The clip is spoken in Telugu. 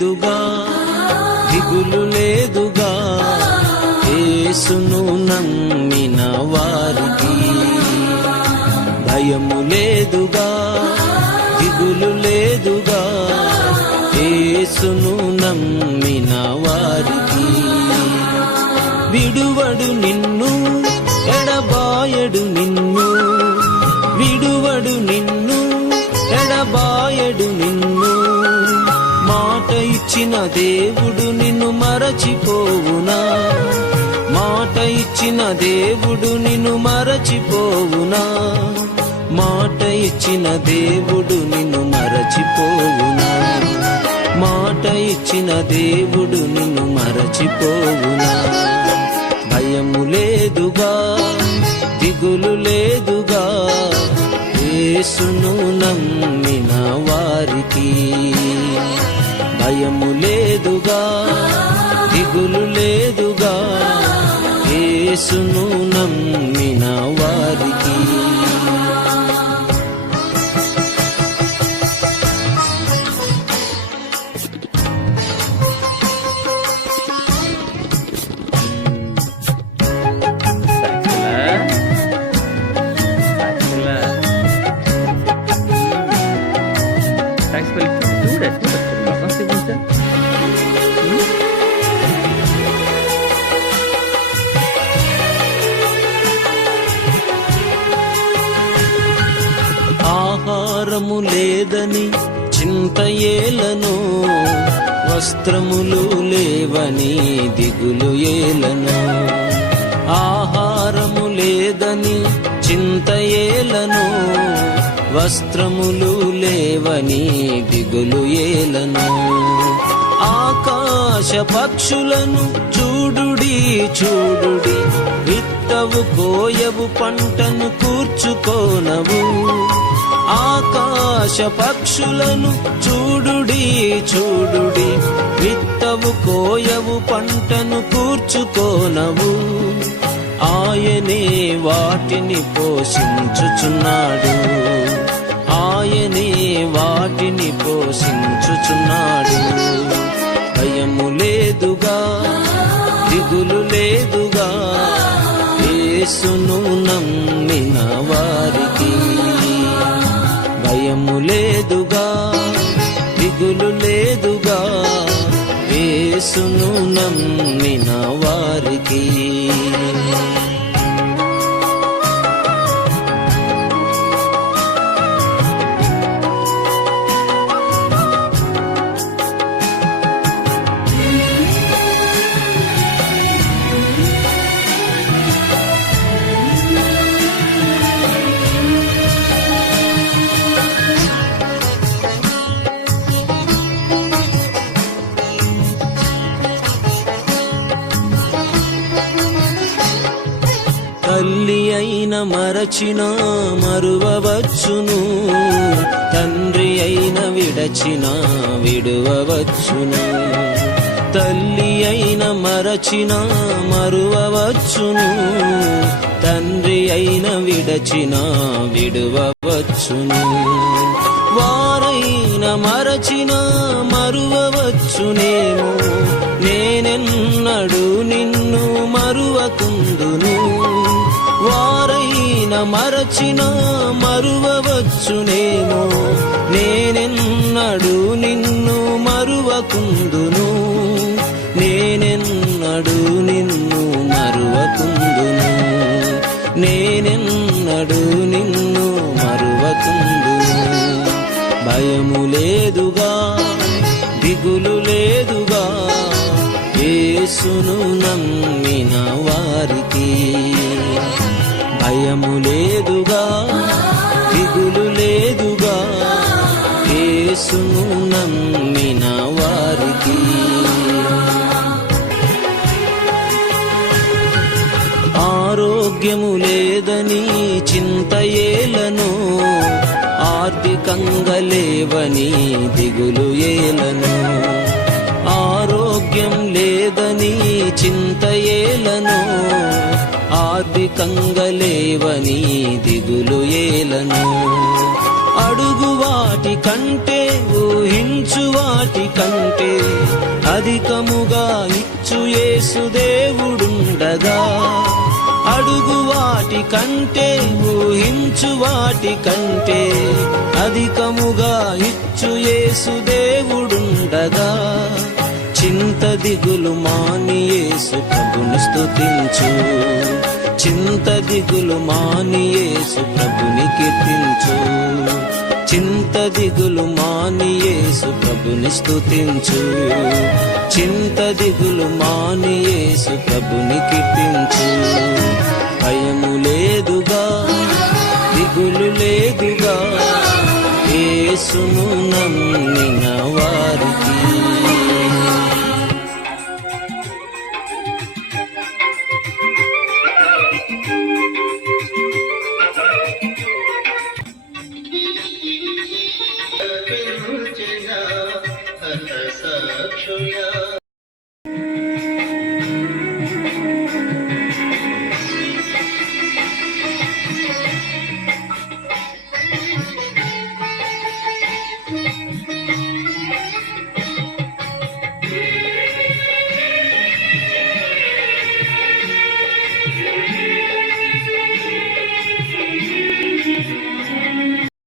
లేదుగా దిగులు లేదుగా యేసును నమ్మిన వారికి భయము లేదుగా దిగులు లేదుగా యేసును నమ్మిన వారికి విడువడు నిన్ను దేవుడు నిన్ను మరచిపోవునా? మాట ఇచ్చిన దేవుడు నిన్ను మరచిపోవునా? మాట ఇచ్చిన దేవుడు నిన్ను మరచిపోవునా? మాట ఇచ్చిన దేవుడు నిన్ను మరచిపోవునా? భయము లేదుగా దిగులు లేదుగా యేసును నమ్మిన వారికి. భయము లేదుగా దిగులు లేదుగా యేసును నమ్మిన వారికి. ఆహారము లేదని చింత ఏలను వస్త్రములు లేవని దిగులు ఏలను. ఆహారము లేదని చింత ఏలను వస్త్రములు లేవని దిగులు ఏలను. ఆకాశ పక్షులను చూడుడి చూడుడి విత్తవు కోయవు పంటను కూర్చుకోనవు. ఆకాశ పక్షులను చూడుడి చూడుడి. విత్తవు కోయవు పంటను కూర్చుకోనవు. ఆయనే వాటిని పోషించుచున్నాడు. ఆయనే వాటిని పోషించుచున్నాడు. భయము లేదుగా దిగులు లేదుగా. యేసును నమ్మిన దిగులు లేదుగా. యేసును నమ్మిన వారికి మరచిన మరువవచ్చును. తండ్రి అయిన విడచిన విడువవచ్చును. తల్లి అయిన మరచిన మరువవచ్చును. తండ్రి అయిన విడచిన విడువవచ్చును. వారైన మరచిన మరువవచ్చునేమో నేనెన్నడు నిన్ను మరువకుందును మరచిన మరువవచ్చునేమో నేనెన్నడు నిన్ను మరువకుందును. నేనెన్నడు నిన్ను మరువకుందును. నేనెన్నడు నిన్ను మరువకుందును. భయము లేదుగా దిగులు లేదుగా యేసును నమ్మిన వారికి. భయము లేదుగా దిగులు లేదుగా యేసును నమ్మిన వారికి. ఆరోగ్యము లేదని చింతయేలను ఆర్థికంగా లేవని దిగులు ఏలను. ఆరోగ్యం లేదని చింతయేలను ఏలను దిగులు ఏలను అడుగు వాటి కంటే ఊహించు వాటి కంటే అధికముగా ఇచ్చు యేసు దేవుడుండగా. అడుగు వాటి కంటే ఊహించు వాటి కంటే అధికముగా ఇచ్చు యేసు దేవుడుండగా. చింత దిగులు మాని యేసు ప్రభుని స్తుతించు. చింత దిగులు మానియేసు ప్రభుని కీర్తించు. చింత దిగులు మానియేసు ప్రభుని స్తుతించు. చింత దిగులు మానియేసు ప్రభుని కీర్తించు. భయము లేదుగా దిగులు లేదుగా ఏసును నమ్ము. సాక్షుయా